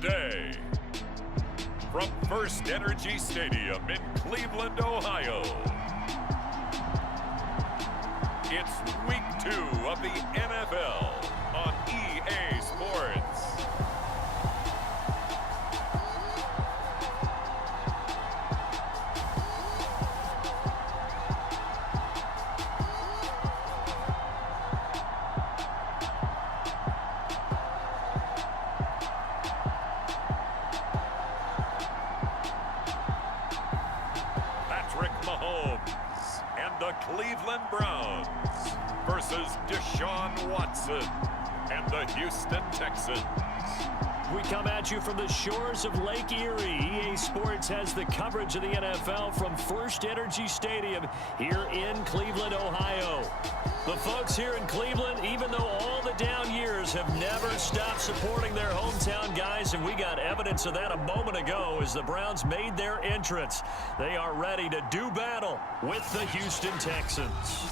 today. From First Energy Stadium in Cleveland, Ohio, it's Week 2 of the NFL on EA Sports. MAHOMES and the Cleveland Browns versus Deshaun Watson and the Houston Texans. We come at you from the shores of Lake Erie. EA Sports has the coverage of the NFL from First Energy Stadium here in Cleveland, Ohio. The folks here in Cleveland, even though all the down years, have never stopped supporting their hometown guys, and we got evidence of that a moment ago as the Browns made their entrance. They are ready to do battle with the Houston Texans.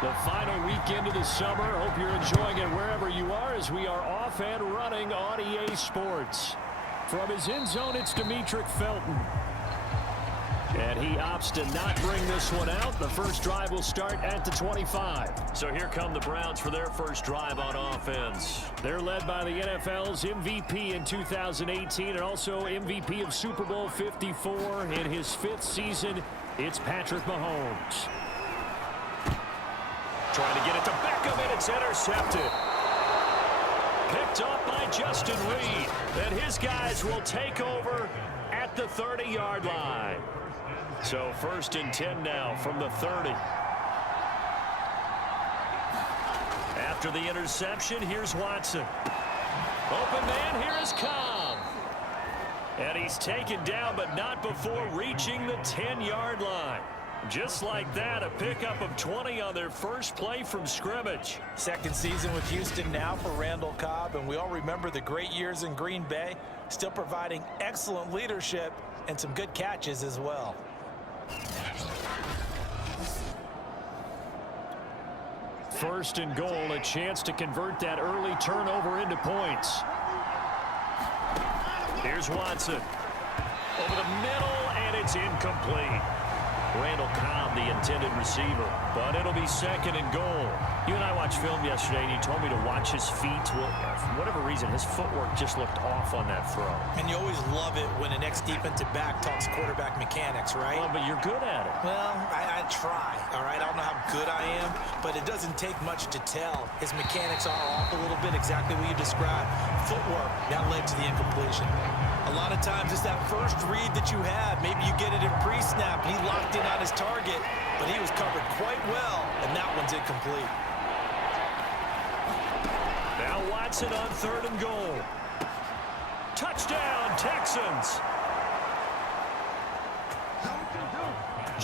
The final weekend of the summer. Hope you're enjoying it wherever you are as we are off and running on EA Sports. From his end zone, it's Demetric Felton. And he opts to not bring this one out. The first drive will start at the 25. So here come the Browns for their first drive on offense. They're led by the NFL's MVP in 2018 and also MVP of Super Bowl 54 in his 5th season. It's Patrick Mahomes. Trying to get it to Beckham, and it's intercepted. Picked up by Justin Reed. And his guys will take over at the 30-yard line. So 1st and 10 now from the 30. After the interception, here's Watson. Open man, here is Cobb. And he's taken down, but not before reaching the 10-yard line. Just like that, a pickup of 20 on their first play from scrimmage. Second season with Houston now for Randall Cobb, and we all remember the great years in Green Bay, still providing excellent leadership and some good catches as well. First and goal, a chance to convert that early turnover into points. Here's Watson. Over the middle, and it's incomplete. Randall Cobb, the intended receiver, but it'll be 2nd and goal. You and I watched film yesterday, and you told me to watch his feet. Well, for whatever reason, his footwork just looked off on that throw. And you always love it when an ex-defensive back talks quarterback mechanics, right? Well, but you're good at it. Well, I try, all right? I don't know how good I am, but it doesn't take much to tell. His mechanics are off a little bit, exactly what you described. Footwork, that led to the incompletion. A lot of times it's that first read that you have. Maybe you get it in pre-snap, and he locked in on his target, but he was covered quite well, and that one's incomplete. Now Watson on 3rd and goal. Touchdown, Texans.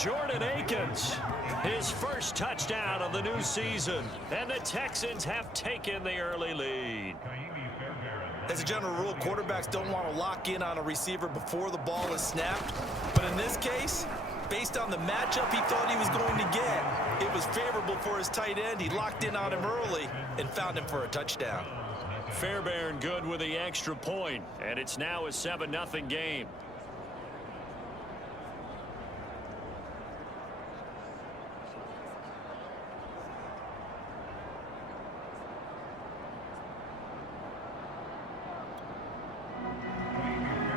Jordan Akins, his first touchdown of the new season, and the Texans have taken the early lead. As a general rule, quarterbacks don't want to lock in on a receiver before the ball is snapped. But in this case, based on the matchup he thought he was going to get, it was favorable for his tight end. He locked in on him early and found him for a touchdown. Fairbairn good with the extra point, and it's now a 7-0 game.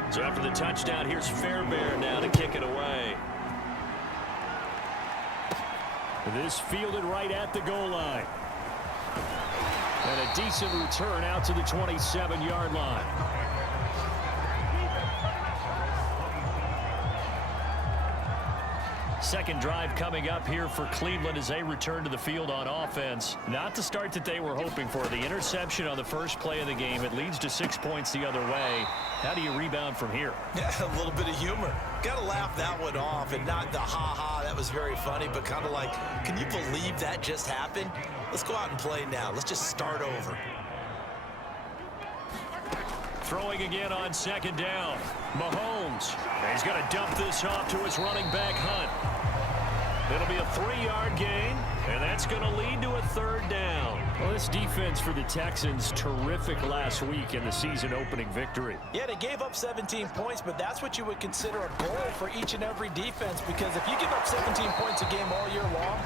So after the touchdown, here's Fairbairn now to kick it away. This fielded right at the goal line. And a decent return out to the 27-yard line. Second drive coming up here for Cleveland as they return to the field on offense. Not the start that they were hoping for. The interception on the first play of the game. It leads to 6 points the other way. How do you rebound from here? Yeah, a little bit of humor. Got to laugh that one off and not the ha-ha. That was very funny, but kind of like, can you believe that just happened? Let's go out and play now. Let's just start over. Throwing again on second down. Mahomes. He's going to dump this off to his running back, Hunt. It'll be a 3-yard gain, and that's going to lead to a third down. Well, this defense for the Texans, terrific last week in the season-opening victory. Yeah, they gave up 17 points, but that's what you would consider a goal for each and every defense, because if you give up 17 points a game all year long,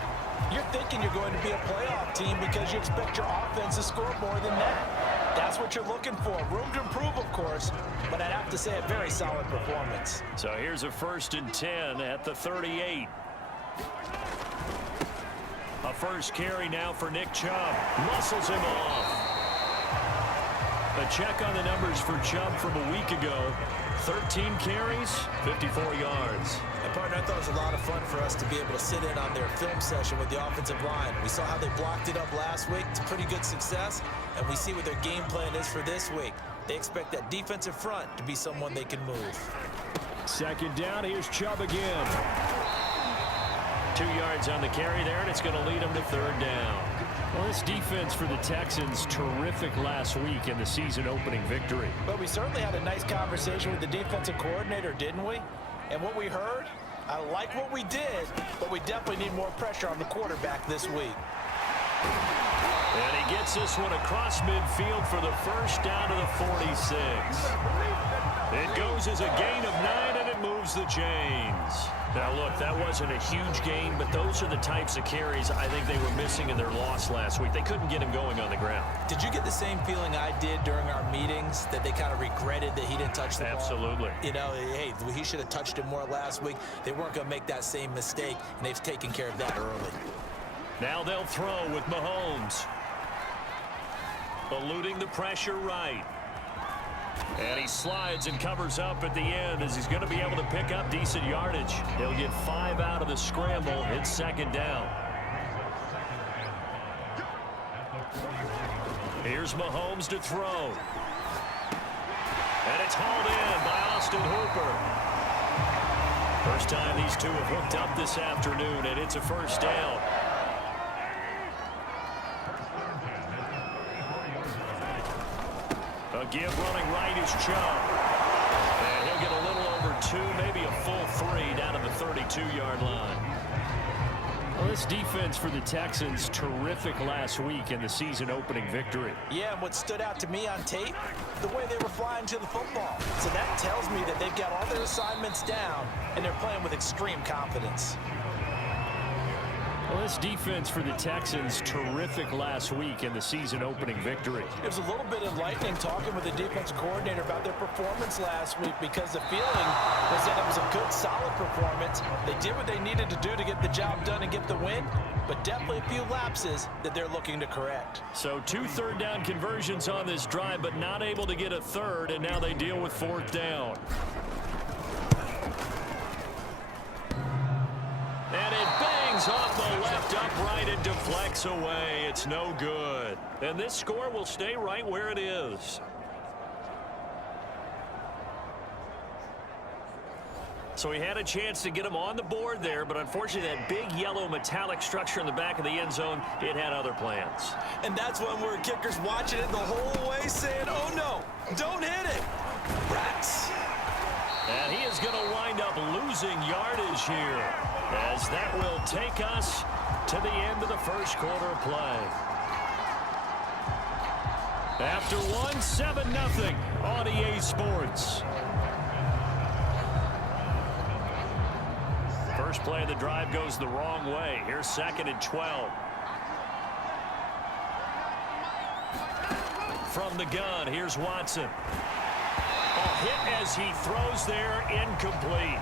you're thinking you're going to be a playoff team because you expect your offense to score more than that. That's what you're looking for. Room to improve, of course, but I'd have to say a very solid performance. So here's a 1st and 10 at the 38. A first carry now for Nick Chubb. Muscles him off. A check on the numbers for Chubb from a week ago. 13 carries, 54 yards. And partner, I thought it was a lot of fun for us to be able to sit in on their film session with the offensive line. We saw how they blocked it up last week. It's a pretty good success, and we see what their game plan is for this week. They expect that defensive front to be someone they can move. Second down, here's Chubb again. 2 yards on the carry there, and it's going to lead them to third down. Well, this defense for the Texans, terrific last week in the season-opening victory. But we certainly had a nice conversation with the defensive coordinator, didn't we? And what we heard, I like what we did, but we definitely need more pressure on the quarterback this week. And he gets this one across midfield for the first down to the 46. It goes as a gain of 9, and it moves the chains. Now, look, that wasn't a huge gain, but those are the types of carries I think they were missing in their loss last week. They couldn't get him going on the ground. Did you get the same feeling I did during our meetings, that they kind of regretted that he didn't touch the ball? Absolutely. You know, hey, he should have touched it more last week. They weren't going to make that same mistake, and they've taken care of that early. Now they'll throw with Mahomes. Eluding the pressure right. And he slides and covers up at the end as he's going to be able to pick up decent yardage. He'll get 5 out of the scramble. It's second down. Here's Mahomes to throw. And it's hauled in by Austin Hooper. First time these two have hooked up this afternoon, and it's a first down. A give running right is Chubb. And he'll get a little over 2, maybe a full 3 down to the 32-yard line. Well, this defense for the Texans, terrific last week in the season-opening victory. Yeah, and what stood out to me on tape, the way they were flying to the football. So that tells me that they've got all their assignments down, and they're playing with extreme confidence. Well, this defense for the Texans, terrific last week in the season-opening victory. It was a little bit enlightening talking with the defensive coordinator about their performance last week, because the feeling was that it was a good, solid performance. They did what they needed to do to get the job done and get the win, but definitely a few lapses that they're looking to correct. So 2 third-down conversions on this drive, but not able to get a third, and now they deal with 4th down. And it bangs off the left upright and deflects away. It's no good. And this score will stay right where it is. So he had a chance to get him on the board there, but unfortunately that big yellow metallic structure in the back of the end zone, it had other plans. And that's when we're kickers watching it the whole way saying, oh no, don't hit it. Rats. And he is going to wind up losing yardage here, as that will take us to the end of the first quarter of play. After one, 7-0 on EA Sports. First play of the drive goes the wrong way. Here's 2nd and 12. From the gun, here's Watson. A hit as he throws there, incomplete.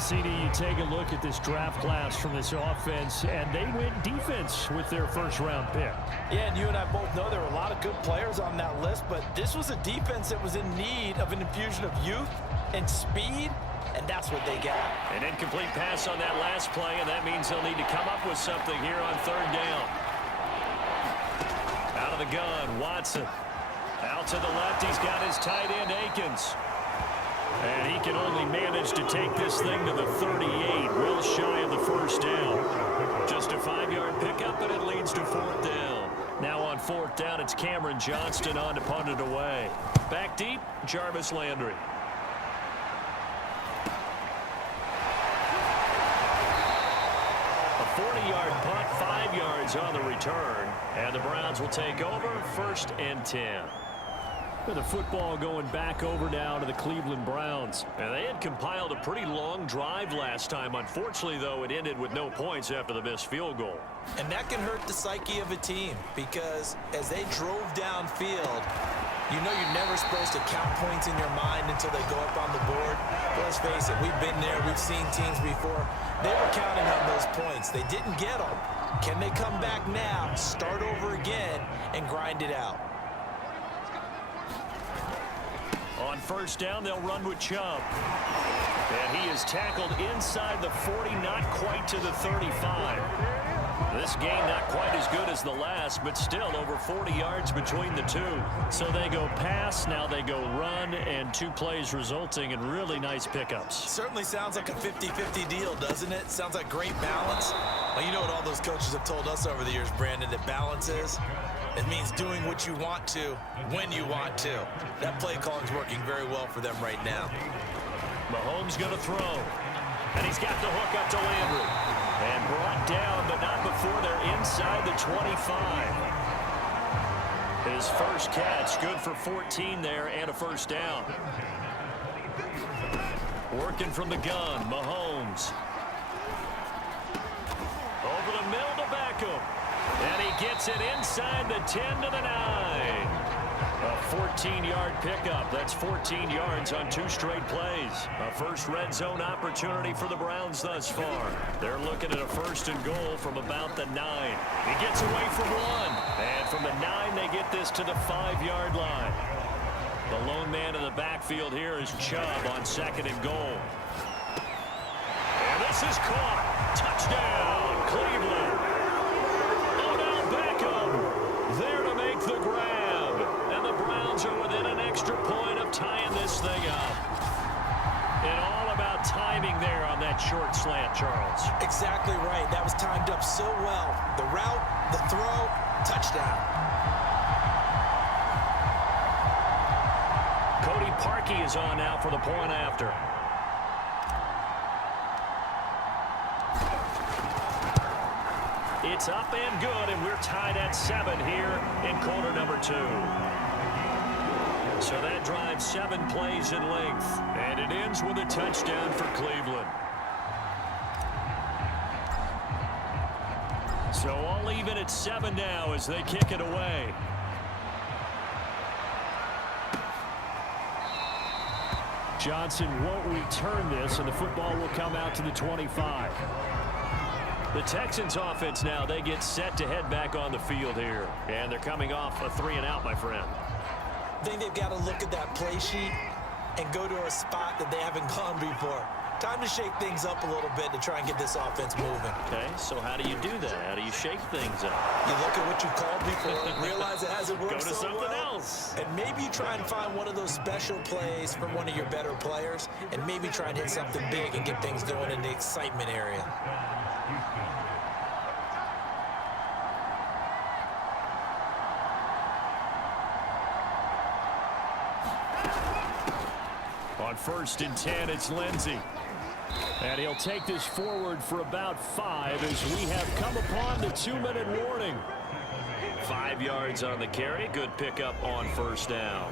CD, you take a look at this draft class from this offense, and they went defense with their first-round pick. Yeah, and you and I both know there were a lot of good players on that list, but this was a defense that was in need of an infusion of youth and speed, and that's what they got. An incomplete pass on that last play, and that means they'll need to come up with something here on 3rd down. Out of the gun, Watson. Out to the left, he's got his tight end, Akins. And he can only manage to take this thing to the 38, well shy of the first down. Just a 5-yard pickup, and it leads to 4th down. Now on fourth down, it's Cameron Johnston on to punt it away. Back deep, Jarvis Landry. A 40-yard punt, 5 yards on the return. And the Browns will take over, 1st and 10. With the football going back over now to the Cleveland Browns. And they had compiled a pretty long drive last time. Unfortunately, though, it ended with no points after the missed field goal. And that can hurt the psyche of a team because as they drove downfield, you know you're never supposed to count points in your mind until they go up on the board. But let's face it, we've been there. We've seen teams before. They were counting on those points. They didn't get them. Can they come back now, start over again, and grind it out? On first down, they'll run with Chubb. And he is tackled inside the 40, not quite to the 35. This game not quite as good as the last, but still over 40 yards between the two. So they go pass, now they go run, and 2 plays resulting in really nice pickups. Certainly sounds like a 50-50 deal, doesn't it? Sounds like great balance. Well, you know what all those coaches have told us over the years, Brandon, that balance is? It means doing what you want to, when you want to. That play calling is working very well for them right now. Mahomes going to throw. And he's got the hook up to Landry. And brought down, but not before they're inside the 25. His first catch, good for 14 there and a first down. Working from the gun, Mahomes. Over the middle to Beckham. And he gets it inside the 10 to the 9. A 14-yard pickup. That's 14 yards on 2 straight plays. A first red zone opportunity for the Browns thus far. They're looking at a 1st and goal from about the 9. He gets away from 1. And from the 9, they get this to the 5-yard line. The lone man in the backfield here is Chubb on 2nd and goal. And this is caught. Touchdown, Cleveland. There to make the grab. And the Browns are within an extra point of tying this thing up. And all about timing there on that short slant, Charles. Exactly right. That was timed up so well. The route, the throw, touchdown. Cody Parkey is on now for the point after. It's up and good, and we're tied at 7 here in quarter number 2. So that drives 7 plays in length, and it ends with a touchdown for Cleveland. So all even at 7 now as they kick it away. Johnson won't return this, and the football will come out to the 25. The Texans offense now, they get set to head back on the field here. And they're coming off a 3-and-out, my friend. I think they've got to look at that play sheet and go to a spot that they haven't gone before. Time to shake things up a little bit to try and get this offense moving. Okay, so how do you do that? How do you shake things up? You look at what you called before, realize it hasn't worked Go to so something well, else. and maybe you try and find one of those special plays from one of your better players, and maybe try and hit something big and get things going in the excitement area. On 1st and 10, it's Lindsey. And he'll take this forward for about 5 as we have come upon the 2-minute warning. 5 yards on the carry. Good pickup on 1st down.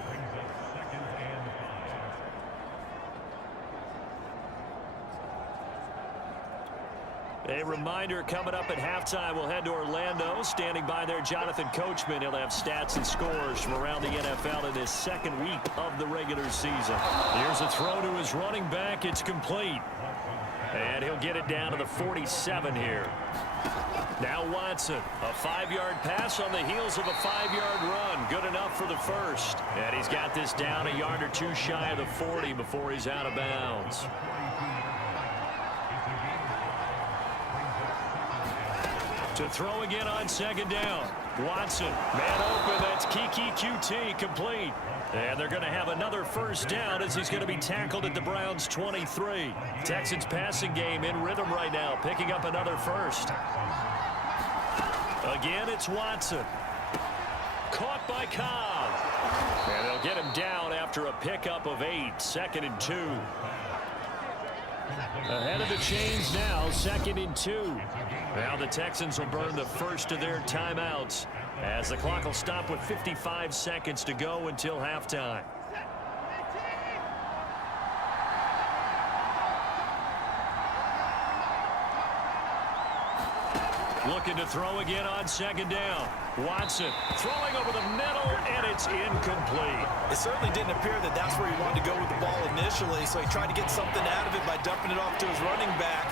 A reminder, coming up at halftime, we'll head to Orlando. Standing by there, Jonathan Coachman. He'll have stats and scores from around the NFL in his 2nd week of the regular season. Here's a throw to his running back. It's complete. And he'll get it down to the 47 here. Now Watson, a 5-yard pass on the heels of a 5-yard run. Good enough for the first. And he's got this down a yard or 2 shy of the 40 before he's out of bounds. To throw again on 2nd down. Watson, man open, that's Kiki QT, complete. And they're going to have another 1st down as he's going to be tackled at the Browns' 23. Texans passing game in rhythm right now, picking up another 1st. Again, it's Watson. Caught by Cobb. And they'll get him down after a pickup of 8. 2nd and 2. Ahead of the chains now, 2nd and 2. Now the Texans will burn the first of their timeouts as the clock will stop with 55 seconds to go until halftime. Looking to throw again on 2nd down. Watson throwing over the middle, and it's incomplete. It certainly didn't appear that that's where he wanted to go with the ball initially, so he tried to get something out of it by dumping it off to his running back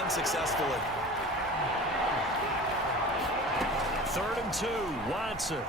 unsuccessfully. 3rd and 2, Watson.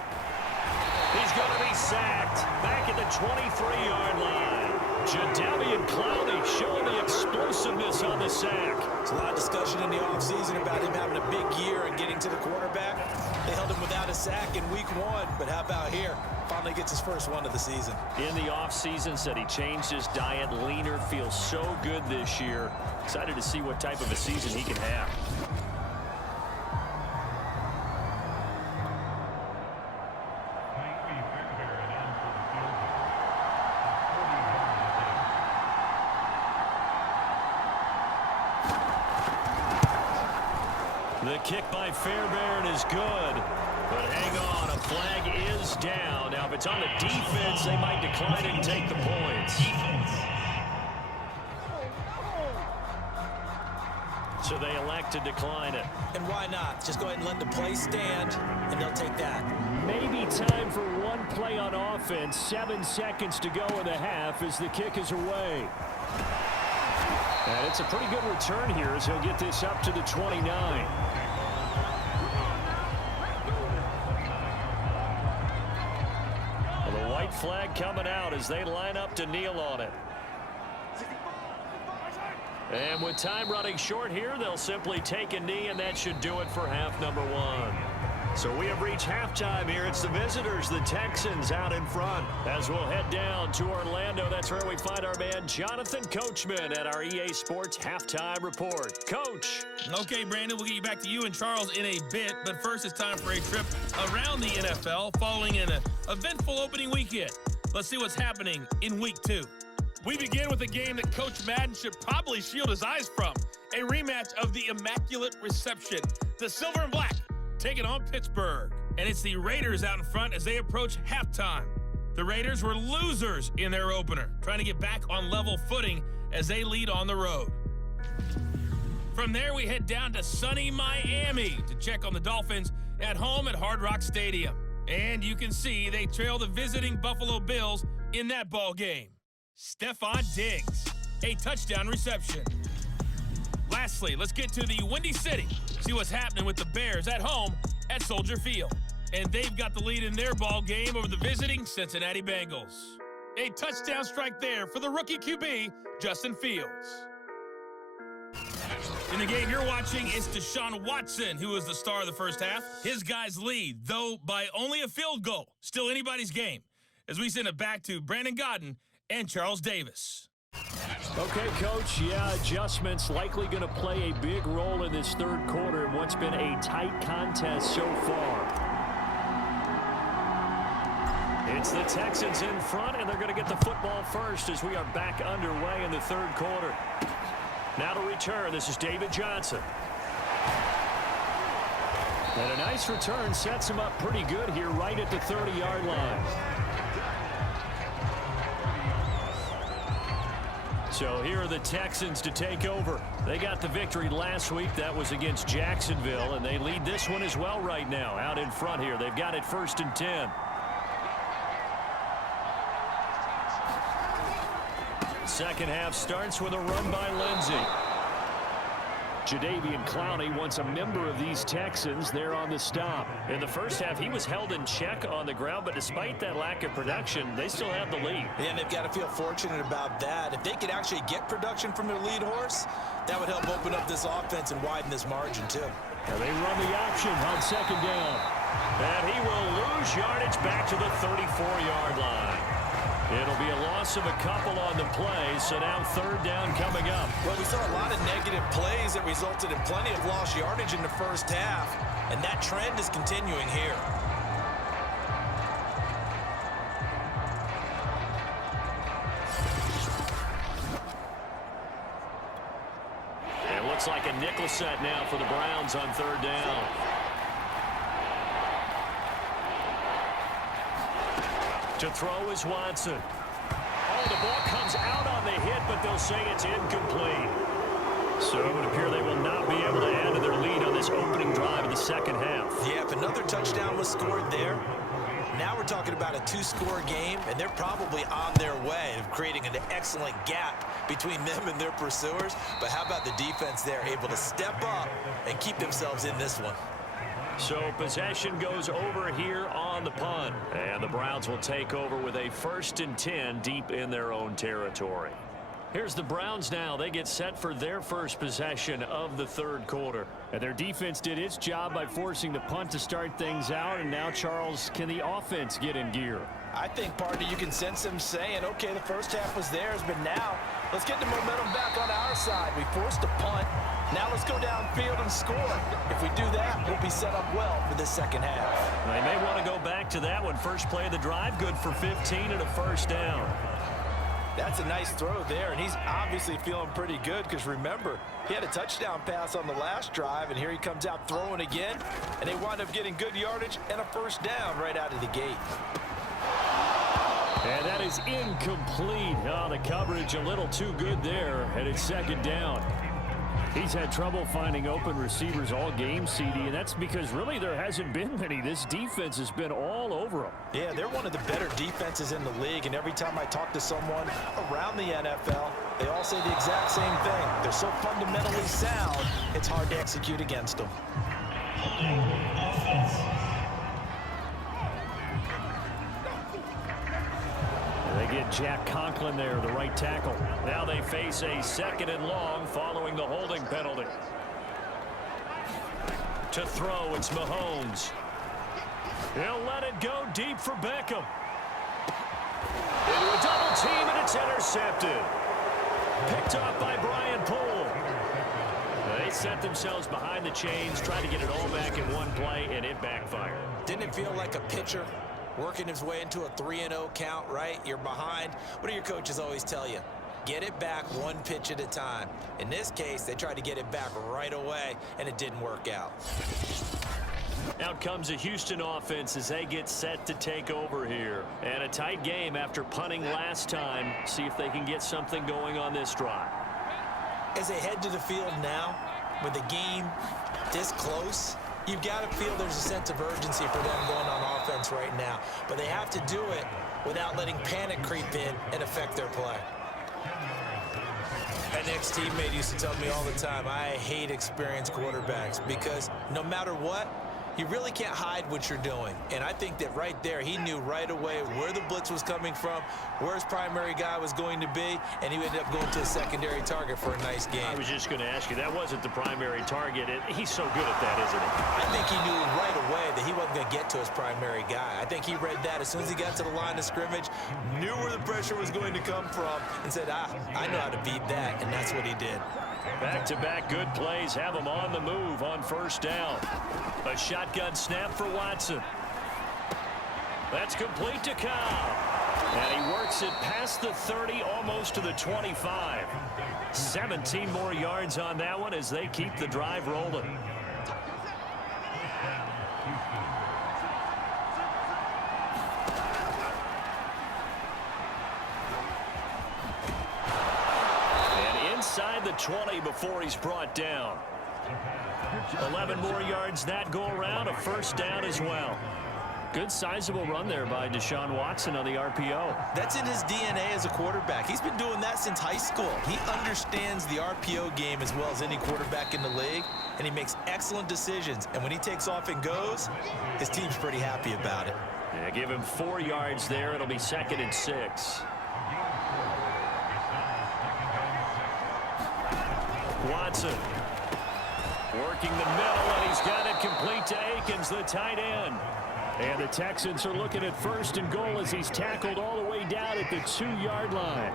He's going to be sacked back at the 23-yard line. Jadeveon Clowney showing the explosiveness on the sack. There's a lot of discussion in the offseason about him having a big year and getting to the quarterback. They held him without a sack in week 1, but how about here? Finally gets his first one of the season. In the offseason, said he changed his diet, leaner, feels so good this year. Excited to see what type of a season he can have. The kick by Fairbairn is good. But hang on, a flag is down. Now, if it's on the defense, they might decline it and take the points. So they elect to decline it. And why not? Just go ahead and let the play stand, and they'll take that. Maybe time for one play on offense. 7 seconds to go in the half as the kick is away. And it's a pretty good return here as he'll get this up to the 29. Well, the white flag coming out as they line up to kneel on it. And with time running short here, they'll simply take a knee, and that should do it for half number 1. So we have reached halftime here. It's the visitors, the Texans, out in front. As we'll head down to Orlando, that's where we find our man Jonathan Coachman at our EA Sports Halftime Report. Coach. Okay, Brandon, we'll get you back to you and Charles in a bit. But first, it's time for a trip around the NFL following an eventful opening weekend. Let's see what's happening in Week 2. We begin with a game that Coach Madden should probably shield his eyes from. A rematch of the Immaculate Reception. The Silver and Black taking on Pittsburgh. And it's the Raiders out in front as they approach halftime. The Raiders were losers in their opener, trying to get back on level footing as they lead on the road. From there, we head down to sunny Miami to check on the Dolphins at home at Hard Rock Stadium. And you can see they trail the visiting Buffalo Bills in that ball game. Stephon Diggs, a touchdown reception. Lastly, let's get to the Windy City. See what's happening with the Bears at home at Soldier Field. And they've got the lead in their ball game over the visiting Cincinnati Bengals. A touchdown strike there for the rookie QB, Justin Fields. In the game you're watching is Deshaun Watson, who is the star of the first half. His guys lead, though by only a field goal. Still anybody's game. As we send it back to Brandon Godden and Charles Davis. Okay, Coach, yeah, adjustments likely going to play a big role in this third quarter in what's been a tight contest so far. It's the Texans in front, and they're going to get the football first as we are back underway in the third quarter. Now to return, this is David Johnson. And a nice return sets him up pretty good here right at the 30-yard line. So here are the Texans to take over. They got the victory last week. That was against Jacksonville, and they lead this one as well right now. Out in front here, they've got it 1st and 10. Second half starts with a run by Lindsey. Jadeveon Clowney, once a member of these Texans, there on the stop. In the first half, he was held in check on the ground, but despite that lack of production, they still have the lead. And they've got to feel fortunate about that. If they could actually get production from their lead horse, that would help open up this offense and widen this margin, too. And they run the option on 2nd down. And he will lose yardage back to the 34-yard line. It'll be a loss of a couple on the play, so now 3rd down coming up. Well, we saw a lot of negative plays that resulted in plenty of lost yardage in the first half, and that trend is continuing here. Looks like a nickel set now for the Browns on third down. To throw is Watson. Oh, the ball comes out on the hit, but they'll say it's incomplete. So it would appear they will not be able to add to their lead on this opening drive of the second half. Yeah, if another touchdown was scored there, now we're talking about a two-score game, and they're probably on their way of creating an excellent gap between them and their pursuers. But how about the defense there, able to step up and keep themselves in this one? So possession goes over here on the punt. And the Browns will take over with a 1st and 10 deep in their own territory. Here's the Browns now. They get set for their first possession of the third quarter. And their defense did its job by forcing the punt to start things out. And now, Charles, can the offense get in gear? I think, partner, you can sense them saying, okay, the first half was theirs, but now let's get the momentum back on our side. We forced a punt. Now let's go downfield and score. If we do that, we'll be set up well for the second half. They may want to go back to that one. First play of the drive, good for 15 and a first down. That's a nice throw there, and he's obviously feeling pretty good because, remember, he had a touchdown pass on the last drive, and here he comes out throwing again, and they wind up getting good yardage and a first down right out of the gate. And that is incomplete. Oh, the coverage a little too good there, and it's second down. He's had trouble finding open receivers all game, CD, and that's because really there hasn't been many. This defense has been all over them. Yeah, they're one of the better defenses in the league, and every time I talk to someone around the NFL, they all say the exact same thing. They're so fundamentally sound, it's hard to execute against them. They get Jack Conklin there, the right tackle. Now they face a 2nd and long following the holding penalty. To throw, it's Mahomes. He'll let it go deep for Beckham. Into a double team, and it's intercepted. Picked off by Brian Poole. They set themselves behind the chains, trying to get it all back in one play, and it backfired. Didn't it feel like a pitcher working his way into a 3-0 count, right? You're behind. What do your coaches always tell you? Get it back one pitch at a time. In this case, they tried to get it back right away, and it didn't work out. Out comes a Houston offense as they get set to take over here. And a tight game after punting last time. See if they can get something going on this drive. As they head to the field now, with the game this close, you've got to feel there's a sense of urgency for them going on offense right now. But they have to do it without letting panic creep in and affect their play. An ex-teammate used to tell me all the time, I hate experienced quarterbacks because no matter what, you really can't hide what you're doing. And I think that right there, he knew right away where the blitz was coming from, where his primary guy was going to be, and he ended up going to a secondary target for a nice game. I was just going to ask you, that wasn't the primary target. He's so good at that, isn't he? I think he knew right away that he wasn't going to get to his primary guy. I think he read that as soon as he got to the line of scrimmage, knew where the pressure was going to come from, and said, I know how to beat that, and that's what he did. Back-to-back good plays have him on the move on first down. A shotgun snap for Watson. That's complete to Kyle. And he works it past the 30, almost to the 25. 17 more yards on that one as they keep the drive rolling. Inside the 20 before he's brought down. 11 more yards that go around, a first down as well. Good sizable run there by Deshaun Watson on the RPO. That's in his DNA as a quarterback. He's been doing that since high school. He understands the RPO game as well as any quarterback in the league, and he makes excellent decisions. And when he takes off and goes, his team's pretty happy about it. Yeah, give him 4 yards there. It'll be 2nd and 6. Watson working the middle, and he's got it complete to Akins, the tight end. And the Texans are looking at 1st and goal as he's tackled all the way down at the 2-yard line.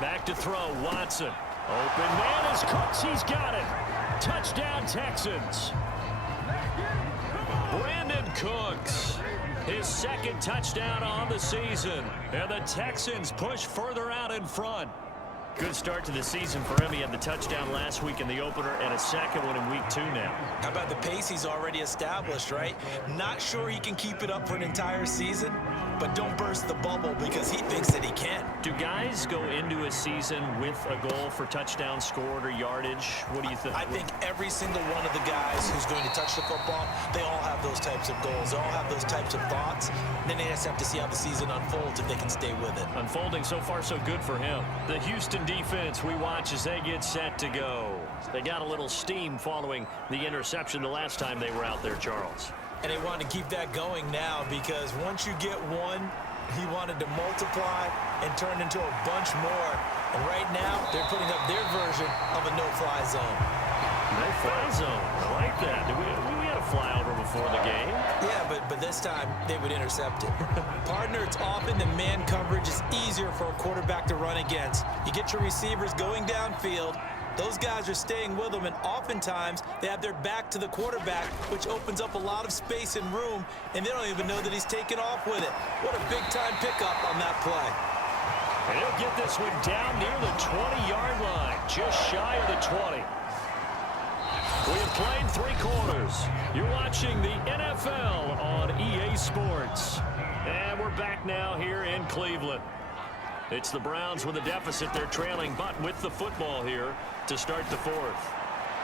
Back to throw, Watson. Open man is Cooks, he's got it. Touchdown Texans. Brandon Cooks. His 2nd touchdown on the season. And the Texans push further out in front. Good start to the season for him. He had the touchdown last week in the opener and a second one in week 2 now. How about the pace he's already established, right? Not sure he can keep it up for an entire season, but don't burst the bubble because he thinks that he can. Do guys go into a season with a goal for touchdown scored or yardage? What do you think? I think every single one of the guys who's going to touch the football, they all have those types of goals. They all have those types of thoughts. Then they just have to see how the season unfolds if they can stay with it. Unfolding so far so good for him. The Houston defense we watch as they get set to go. They got a little steam following the interception the last time they were out there, Charles. And they want to keep that going now because once you get one, he wanted to multiply and turn into a bunch more. And right now, they're putting up their version of a no-fly zone. No-fly zone. I like that. We had a flyover before the game. Yeah, but this time, they would intercept it. Partner, it's often the man coverage is easier for a quarterback to run against. You get your receivers going downfield. Those guys are staying with them, and oftentimes they have their back to the quarterback, which opens up a lot of space and room, and they don't even know that he's taken off with it. What a big-time pickup on that play. And he'll get this one down near the 20-yard line, just shy of the 20. We have played 3 quarters. You're watching the NFL on EA Sports. And we're back now here in Cleveland. It's the Browns with a deficit. They're trailing, but with the football here to start the 4th.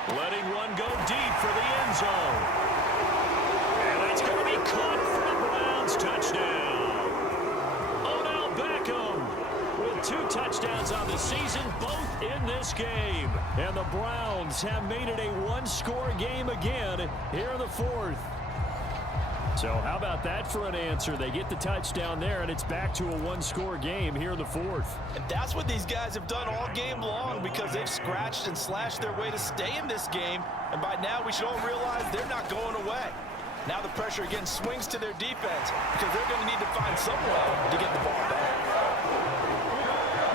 Letting one go deep for the end zone. And that's going to be caught for the Browns. Touchdown. Odell Beckham with 2 touchdowns on the season, both in this game. And the Browns have made it a 1-score game again here in the 4th. So how about that for an answer? They get the touchdown there, and it's back to a 1-score game here in the 4th. And that's what these guys have done all game long because they've scratched and slashed their way to stay in this game. And by now, we should all realize they're not going away. Now the pressure again swings to their defense because they're going to need to find some way to get the ball back.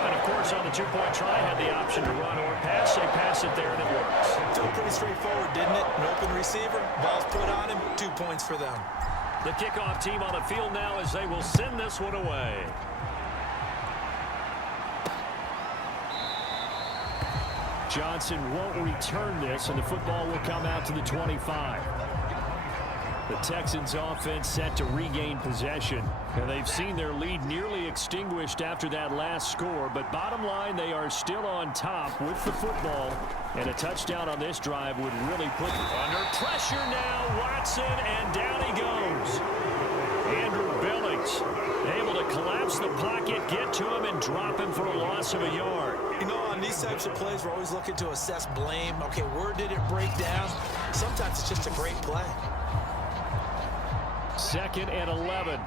And, of course, on the 2-point try, had the option to run or pass. They pass it there, and it works. Felt pretty straightforward, didn't it? An open receiver, ball's put on him, 2 points for them. The kickoff team on the field now as they will send this one away. Johnson won't return this, and the football will come out to the 25. The Texans offense set to regain possession. And they've seen their lead nearly extinguished after that last score. But bottom line, they are still on top with the football. And a touchdown on this drive would really put them under pressure now. Watson, and down he goes. Andrew Billings able to collapse the pocket, get to him, and drop him for a loss of a yard. You know, on these types of plays, we're always looking to assess blame. Okay, where did it break down? Sometimes it's just a great play. 2nd and 11.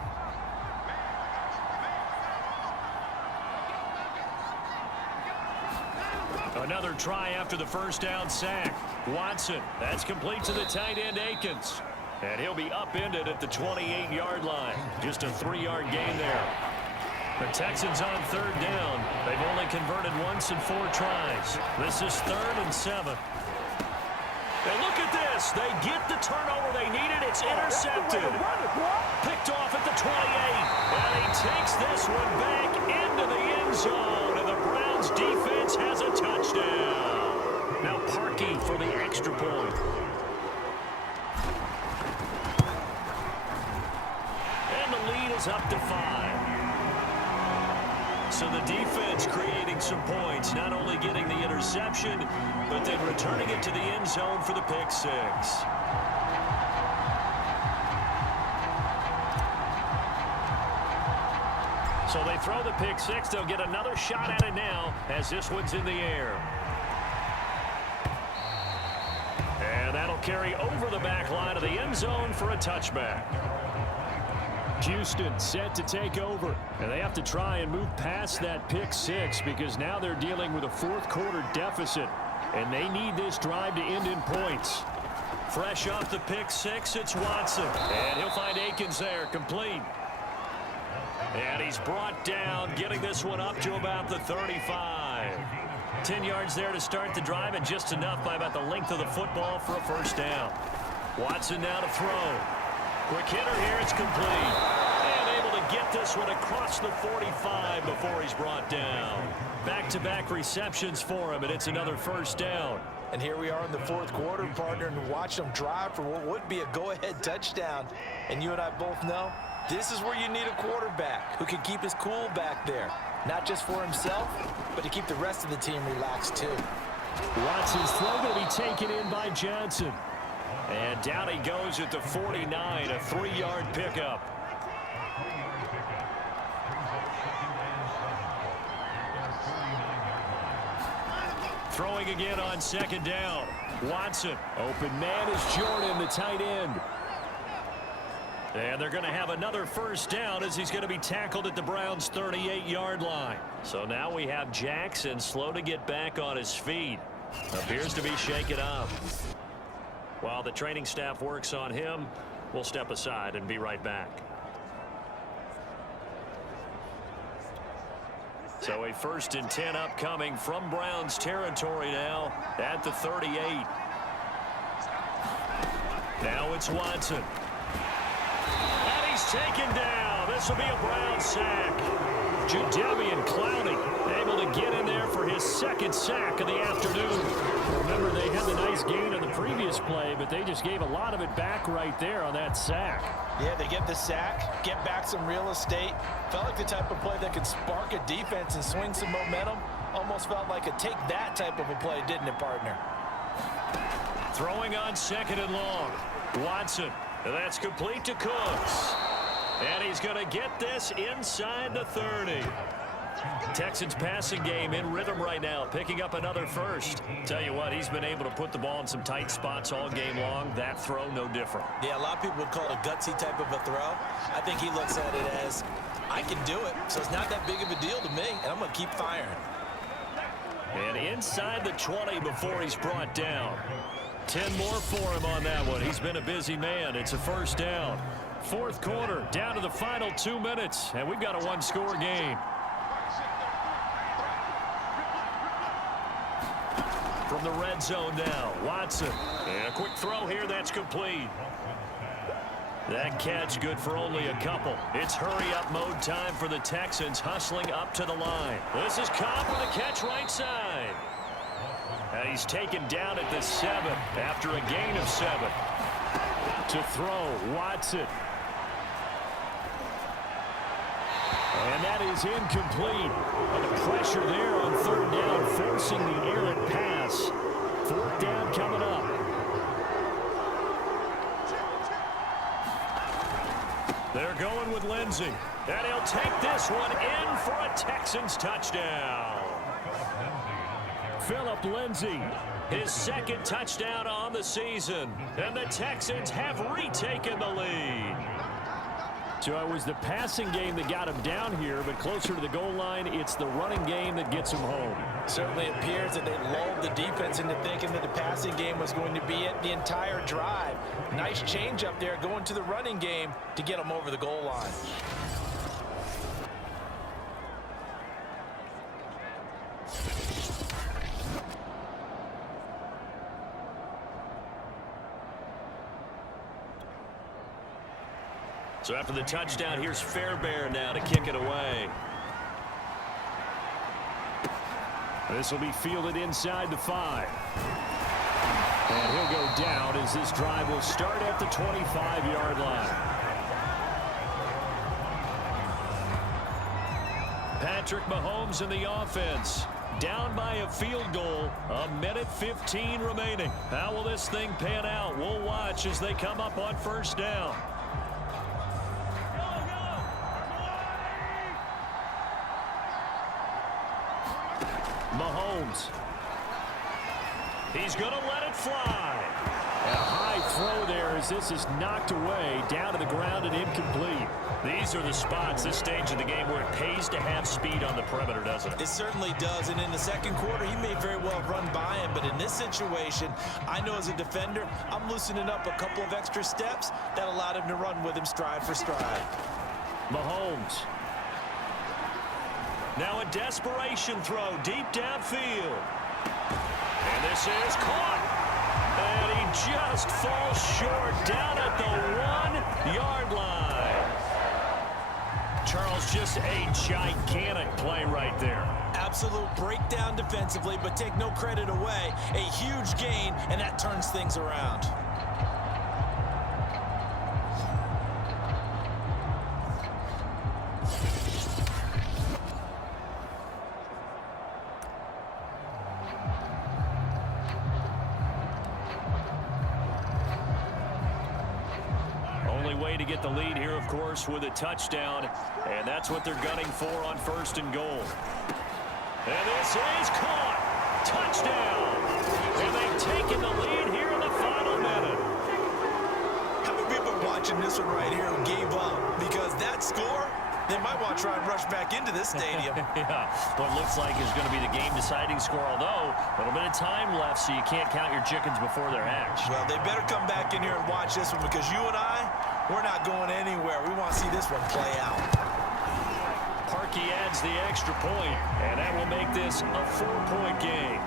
Another try after the first down sack. Watson, that's complete to the tight end Akins. And he'll be upended at the 28-yard line. Just a 3-yard gain there. The Texans on 3rd down. They've only converted once in 4 tries. This is 3rd and 7. And look at this. They get the turnover they needed. It's intercepted. Picked off at the 28. And he takes this one back into the end zone. And the Browns defense has a touchdown. Now Parkey for the extra point. And the lead is up to 5. So the defense creating some points, not only getting the interception, but then returning it to the end zone for the pick 6. So they throw the pick 6. They'll get another shot at it now as this one's in the air. And that'll carry over the back line of the end zone for a touchback. Houston set to take over, and they have to try and move past that pick 6 because now they're dealing with a 4th quarter deficit, and they need this drive to end in points. Fresh off the pick 6, it's Watson, and he'll find Akins there, complete. And he's brought down, getting this one up to about the 35. 10 yards there to start the drive, and just enough by about the length of the football for a first down. Watson now to throw. Quick hitter here, it's complete. And able to get get this one across the 45 before he's brought down. Back-to-back receptions for him, and it's another first down. And here we are in the fourth quarter, partner, and watch them drive for what would be a go-ahead touchdown. And you and I both know this is where you need a quarterback who can keep his cool back there. Not just for himself, but to keep the rest of the team relaxed too. Watson's throw going to be taken in by Johnson. And down he goes at the 49, a 3-yard pickup. Throwing again on second down. Watson. Open man is Jordan, the tight end. And they're going to have another first down as he's going to be tackled at the Browns' 38-yard line. So now we have Jackson slow to get back on his feet. Appears to be shaken up. While the training staff works on him, we'll step aside and be right back. So a 1st and 10 upcoming from Browns territory now at the 38. Now it's Watson. And he's taken down. This will be a Brown sack. Jadeveon Clowney able to get in there for his 2nd sack of the afternoon. Remember, they had the nice gain on the previous play, but they just gave a lot of it back right there on that sack. Yeah, they get the sack, get back some real estate. Felt like the type of play that could spark a defense and swing some momentum. Almost felt like a take that type of a play, didn't it, partner? Throwing on 2nd and long. Watson. And that's complete to Cooks. And he's going to get this inside the 30. Texans passing game in rhythm right now, picking up another first. Tell you what, he's been able to put the ball in some tight spots all game long. That throw, no different. Yeah, a lot of people would call it a gutsy type of a throw. I think he looks at it as, I can do it, so it's not that big of a deal to me, and I'm going to keep firing. And inside the 20 before he's brought down. 10 more for him on that one. He's been a busy man. It's a first down. Fourth quarter, down to the final 2 minutes, and we've got a one-score game. From the red zone now, Watson. And a quick throw here that's complete. That catch good for only a couple. It's hurry-up mode time for the Texans, hustling up to the line. This is Cobb with a catch right side. And he's taken down at the 7 after a gain of 7. To throw, Watson. And that is incomplete. And the pressure there on 3rd down, forcing the errant pass. 4th down coming up. They're going with Lindsey. And he'll take this one in for a Texans touchdown. Phillip Lindsay, his 2nd touchdown on the season. And the Texans have retaken the lead. So it was the passing game that got him down here, but closer to the goal line, it's the running game that gets him home. Certainly appears that they lulled the defense into thinking that the passing game was going to be it the entire drive. Nice change up there going to the running game to get them over the goal line. So after the touchdown, here's Fairbairn now to kick it away. This will be fielded inside the 5. And he'll go down as this drive will start at the 25-yard line. Patrick Mahomes in the offense. Down by a field goal. 1:15 remaining. How will this thing pan out? We'll watch as they come up on 1st down. Mahomes. He's going to let it fly. And a high throw there as this is knocked away, down to the ground and incomplete. These are the spots, this stage of the game, where it pays to have speed on the perimeter, doesn't it? It certainly does, and in the 2nd quarter, he may very well run by him, but in this situation, I know as a defender, I'm loosening up a couple of extra steps that allowed him to run with him stride for stride. Mahomes. Now a desperation throw deep downfield. And this is caught. And he just falls short down at the 1-yard line. Charles, just a gigantic play right there. Absolute breakdown defensively, but take no credit away. A huge gain, and that turns things around. Way to get the lead here, of course, with a touchdown, and that's what they're gunning for on 1st and goal. And this is caught. Touchdown. And they've taken the lead here in the final minute. How many people watching this one right here who gave up? Because that score, they might want to try and rush back into this stadium. Yeah, what looks like is going to be the game-deciding score, although a little bit of time left, so you can't count your chickens before they're hatched. Well, they better come back in here and watch this one, because you and I, we're not going anywhere. We want to see this one play out. Parkey adds the extra point, and that will make this a 4-point game.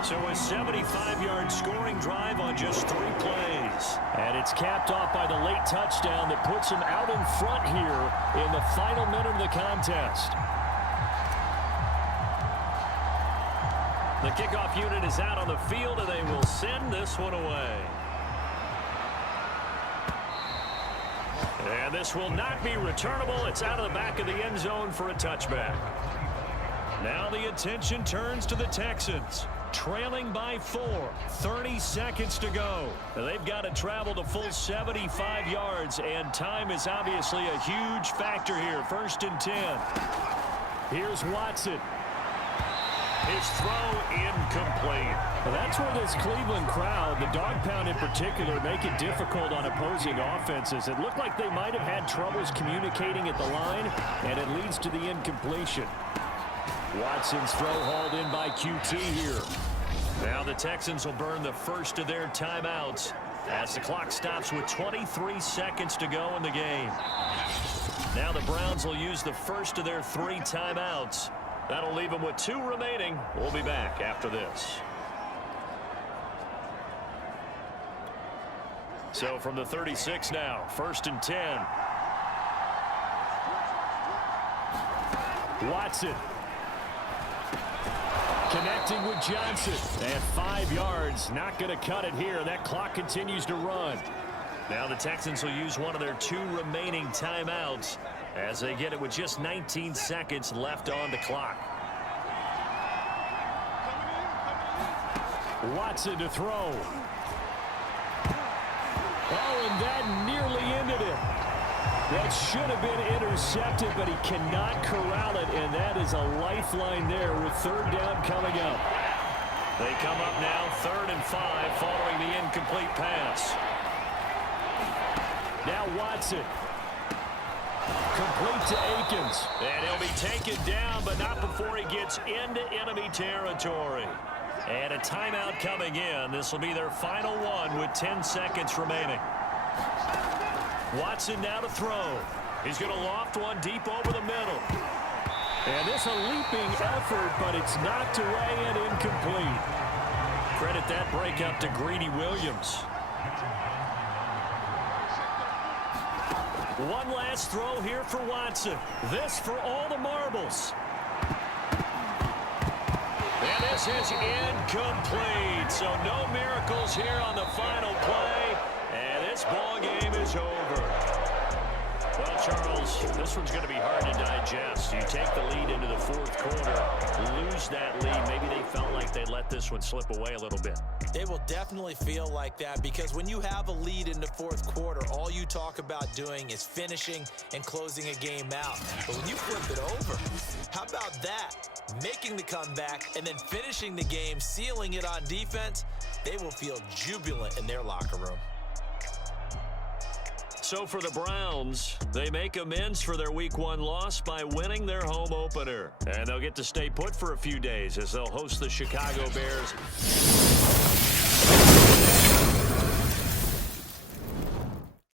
So a 75-yard scoring drive on just 3 plays. And it's capped off by the late touchdown that puts them out in front here in the final minute of the contest. The kickoff unit is out on the field, and they will send this one away. And this will not be returnable. It's out of the back of the end zone for a touchback. Now the attention turns to the Texans. Trailing by 4, 30 seconds to go. They've got to travel the full 75 yards, and time is obviously a huge factor here. 1st and 10. Here's Watson. His throw incomplete. Well, that's where this Cleveland crowd, the dog pound in particular, make it difficult on opposing offenses. It looked like they might have had troubles communicating at the line, and it leads to the incompletion. Watson's throw hauled in by QT here. Now the Texans will burn the first of their timeouts as the clock stops with 23 seconds to go in the game. Now the Browns will use the first of their 3 timeouts. That'll leave them with 2 remaining. We'll be back after this. So from the 36 now, 1st and 10. Watson. Connecting with Johnson. And 5 yards. Not going to cut it here. That clock continues to run. Now the Texans will use one of their 2 remaining timeouts as they get it with just 19 seconds left on the clock. Watson to throw. Oh, and that nearly ended it. That should have been intercepted, but he cannot corral it, and that is a lifeline there with 3rd down coming up. They come up now 3rd and 5 following the incomplete pass. Now Watson. Complete to Akins. And he'll be taken down, but not before he gets into enemy territory. And a timeout coming in. This will be their final one with 10 seconds remaining. Watson now to throw. He's going to loft one deep over the middle. And this a leaping effort, but it's knocked away and incomplete. Credit that breakup to Greedy Williams. One last throw here for Watson. This for all the marbles. And this is incomplete. So no miracles here on the final play. And this ball game is over. Well, Charles, this one's going to be hard to digest. You take the lead into the 4th quarter, lose that lead. Maybe they felt like they let this one slip away a little bit. They will definitely feel like that, because when you have a lead in the 4th quarter, all you talk about doing is finishing and closing a game out. But when you flip it over, how about that? Making the comeback and then finishing the game, sealing it on defense, they will feel jubilant in their locker room. So for the Browns, they make amends for their Week 1 loss by winning their home opener. And they'll get to stay put for a few days as they'll host the Chicago Bears.